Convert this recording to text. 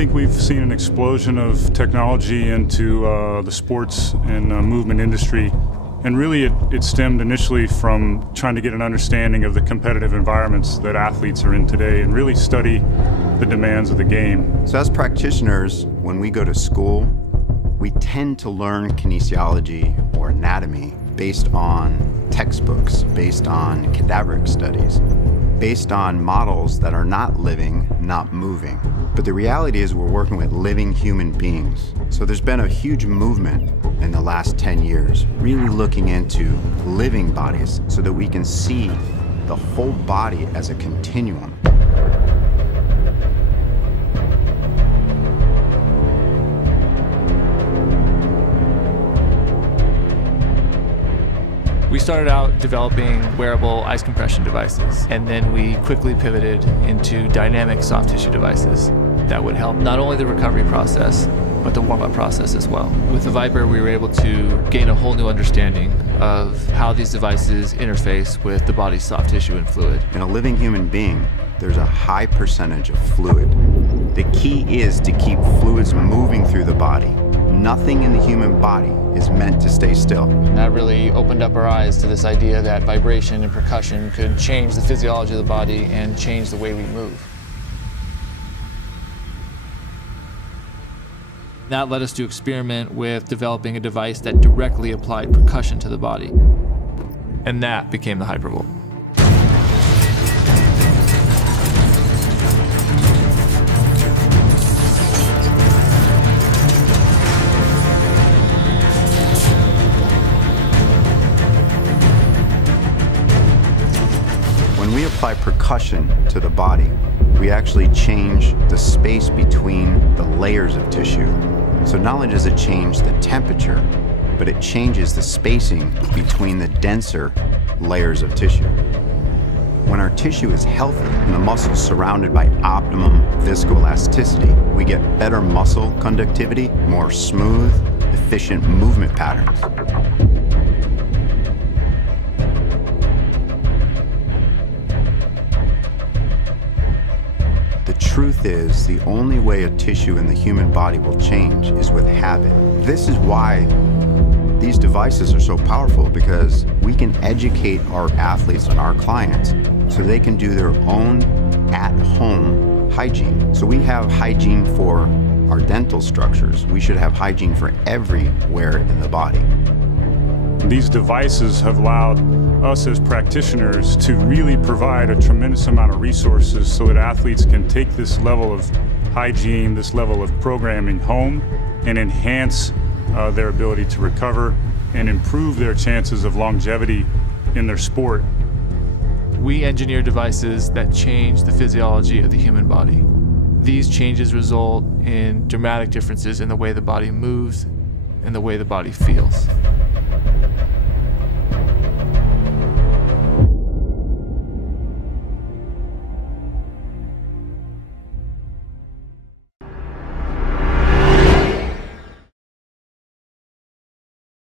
think we've seen an explosion of technology into the sports and movement industry. And really it stemmed initially from trying to get an understanding of the competitive environments that athletes are in today and really study the demands of the game. So as practitioners, when we go to school, we tend to learn kinesiology or anatomy based on textbooks, based on cadaveric studies, based on models that are not living, not moving. But the reality is we're working with living human beings. So there's been a huge movement in the last 10 years, really looking into living bodies so that we can see the whole body as a continuum. We started out developing wearable ice compression devices, and then we quickly pivoted into dynamic soft tissue devices that would help not only the recovery process, but the warm-up process as well. With the Viper, we were able to gain a whole new understanding of how these devices interface with the body's soft tissue and fluid. In a living human being, there's a high percentage of fluid. The key is to keep fluids moving through the body. Nothing in the human body is meant to stay still. And that really opened up our eyes to this idea that vibration and percussion could change the physiology of the body and change the way we move. That led us to experiment with developing a device that directly applied percussion to the body. And that became the Hypervolt. When we apply percussion to the body, we actually change the space between the layers of tissue. So not only does it change the temperature, but it changes the spacing between the denser layers of tissue. When our tissue is healthy and the muscle is surrounded by optimum viscoelasticity, we get better muscle conductivity, more smooth, efficient movement patterns. The truth is, the only way a tissue in the human body will change is with habit. This is why these devices are so powerful, because we can educate our athletes and our clients so they can do their own at-home hygiene. So we have hygiene for our dental structures. We should have hygiene for everywhere in the body. These devices have allowed us as practitioners to really provide a tremendous amount of resources so that athletes can take this level of hygiene, this level of programming home and enhance their ability to recover and improve their chances of longevity in their sport. We engineer devices that change the physiology of the human body. These changes result in dramatic differences in the way the body moves and the way the body feels.